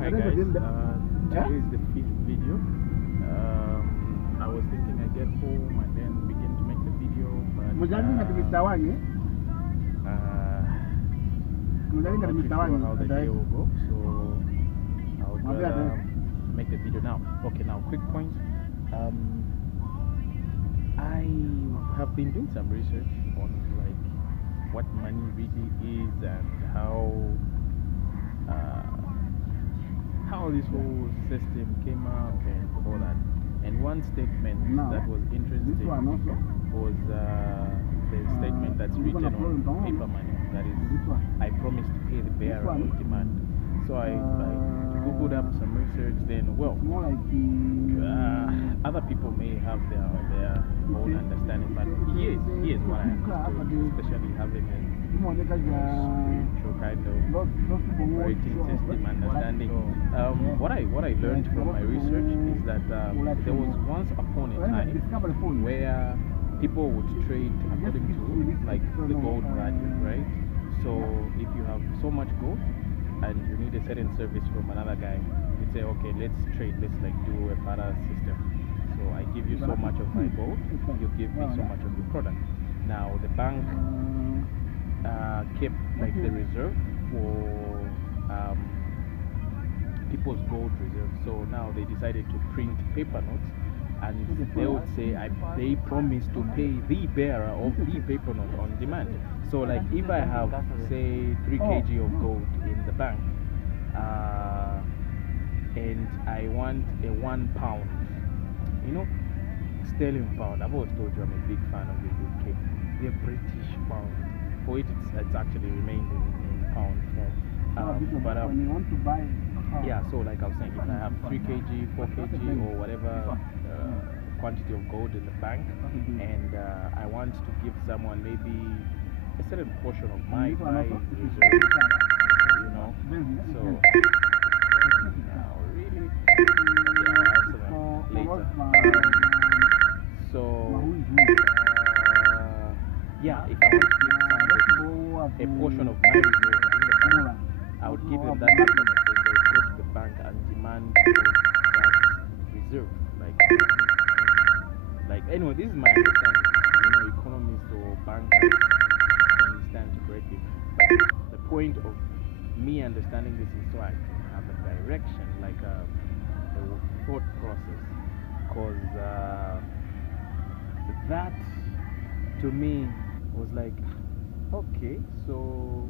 Hi guys, today is the 5th video. I was thinking I'd get home and then begin to make the video, but I'm not too sure how the day will go, so I would rather make the video now. Okay, now quick point. I have been doing some research on like what money really is and how this whole system came up and all that. And one statement that was interesting was the statement that's written on paper money, that is, I promise to pay the bearer on demand. So I googled up some research, then well, other people may have their own understanding, but here's what I understood, especially having a spiritual kind of operating system understanding. What I learned from my research is that there was once upon a time where people would trade according to like the gold value, right? So if you have so much gold and you need a certain service from another guy, you say, okay, let's trade, let's like do a barter system. So I give you so much of my gold, you give me so much of the product. Now the bank kept like the reserve for people's gold reserve. So now they decided to print paper notes, and they would say they promise to pay the bearer of the paper note on demand. So like if I have say 3 kg of gold in the bank, and I want a £1, you know, sterling pound. I've always told you I'm a big fan of the UK. The British pound, for it it's actually remained in pound form. Yeah, so like I was saying, if I have 3 kg, 4 kg or whatever quantity of gold in the bank, and I want to give someone maybe a certain portion of my reserve, you know, so now really, okay, I'll answer that later. So yeah, if I want to give somebody a portion of my reserve in the bank, I would give them that portion, and then they would go to the bank and demand that reserve. Like anyway, this is my understanding. You know, economists or bankers can understand correctly. But the point of me understanding this is so I can have a direction, like a thought process, because that to me was like, okay, so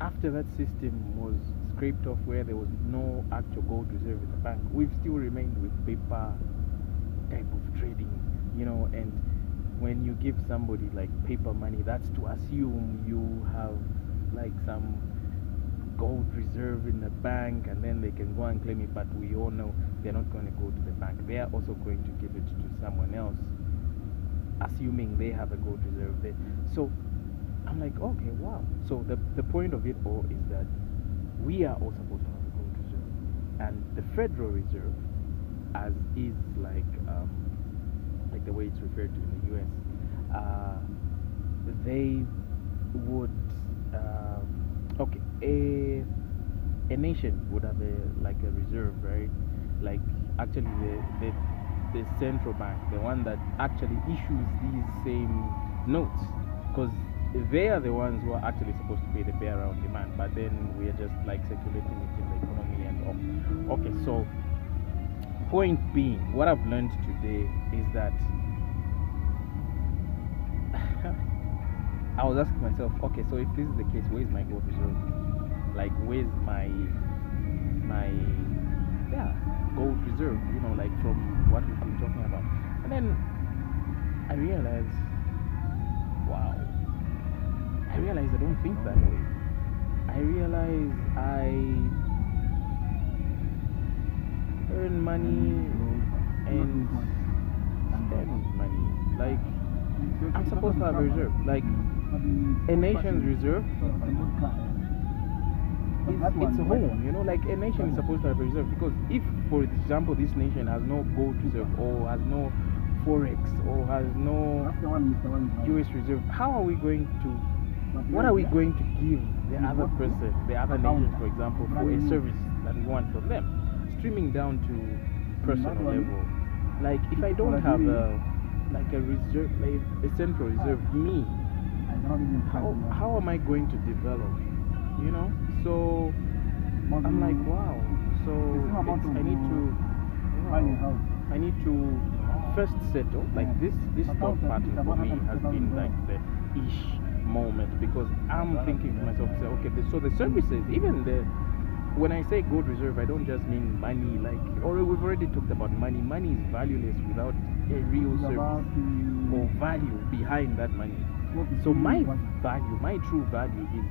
after that system was scraped off where there was no actual gold reserve in the bank, we've still remained with paper type of trading, you know. And when you give somebody like paper money, that's to assume you have like some gold reserve in the bank, and then they can go and claim it, but we all know they're not going to go to the bank. They are also going to give it to someone else, assuming they have a gold reserve there. So I'm like, okay, wow. So the point of it all is that we are all supposed to have a gold reserve, and the Federal Reserve, as is like the way it's referred to in the US, they would okay, a nation would have a reserve, right? Like actually the central bank, the one that actually issues these same notes, because they are the ones who are actually supposed to pay the bearer on demand, but then we are just like circulating it in the economy and all. Okay, so point being, what I've learned today is that I was asking myself, okay, so if this is the case, where's my gold reserve? Like, where's my gold reserve? You know, like from what we've been talking about. And then I realized, wow. I don't think that way. I realize I earn money and spend money. Like, I'm supposed to have a reserve. Like, a nation's reserve it's a home, you know. Like, a nation is supposed to have a reserve, because if, for example, this nation has no gold reserve, or has no forex, or has no US reserve, how are we going to, what are we going to give the other person, the other nation, for example, for a service that we want from them. Streaming down to personal level. Like if I don't have a reserve, like a central reserve, me, how am I going to develop? You know? So I'm like, wow. So I need to first settle. Like this thought pattern for me has been like the ish moment, because I'm thinking to myself, say, okay, so the services, even when I say gold reserve, I don't just mean money. Like, or we've already talked about money. Money is valueless without a real service or value behind that money. So my value, my true value is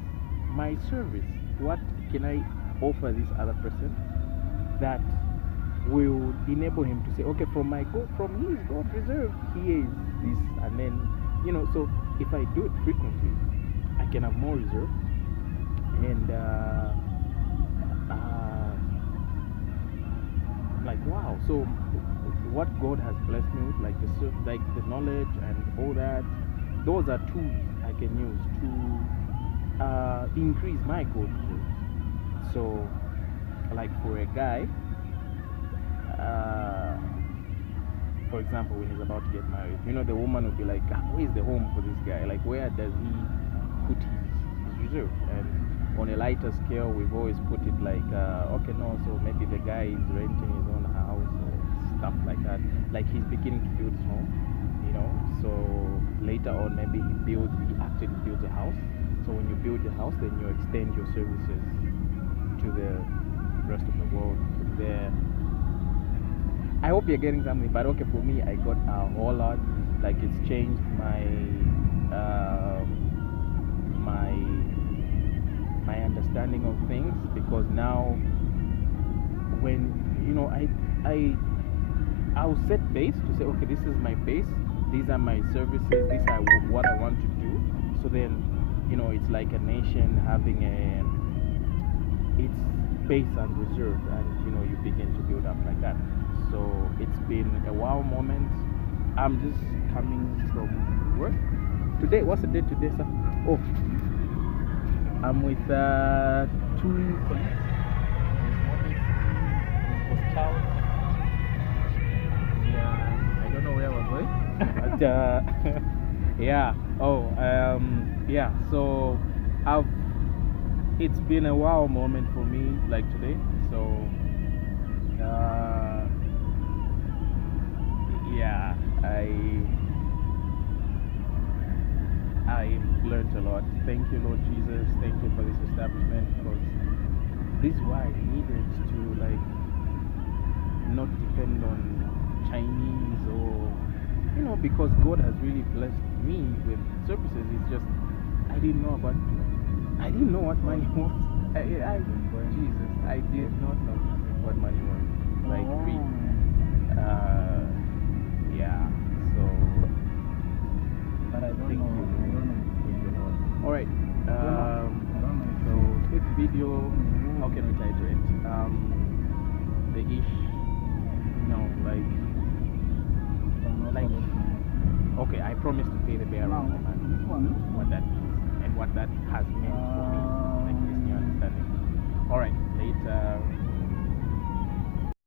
my service. What can I offer this other person that will enable him to say, okay, from his gold reserve, here is this, and then, you know, so if I do it frequently, I can have more reserve, and like, wow. So what God has blessed me with, like the knowledge and all that, those are tools I can use to increase my gold reserve. So, like for a guy, for example, when he's about to get married, you know, the woman will be like, where's the home for this guy? Like, where does he put his reserve? And on a lighter scale, we've always put it like, okay, no, so maybe the guy is renting his own house or stuff like that. Like, he's beginning to build his home, you know, so later on, maybe he actually builds a house. So when you build your house, then you extend your services to the rest of the world. I hope you're getting something, but okay, for me, I got a whole lot. Like, it's changed my understanding of things, because now, when, you know, I'll set base to say, okay, this is my base, these are my services, these are what I want to do. So then, you know, it's like a nation having its base and reserve, and, you know, you begin to build up like that. So it's been a wow moment. I'm just coming from work today. What's the date today, sir? Oh, I'm with two colleagues. Was Charles. Yeah, I don't know where we're going. But, yeah. Oh, yeah. So it's been a wow moment for me, like today. So yeah, I've learned a lot. Thank you, Lord Jesus. Thank you for this establishment, because this is why I needed to, like, not depend on Chinese, or, you know, because God has really blessed me with services. It's just I didn't know what money was. Jesus, I did not know what money was. Like, really. Yeah. So, thank you. Alright. So this video, how can we title it? The ish. No, like, okay, I promise to pay the bearer of the man. What that means and what that has meant for me, like this new understanding. Alright, later.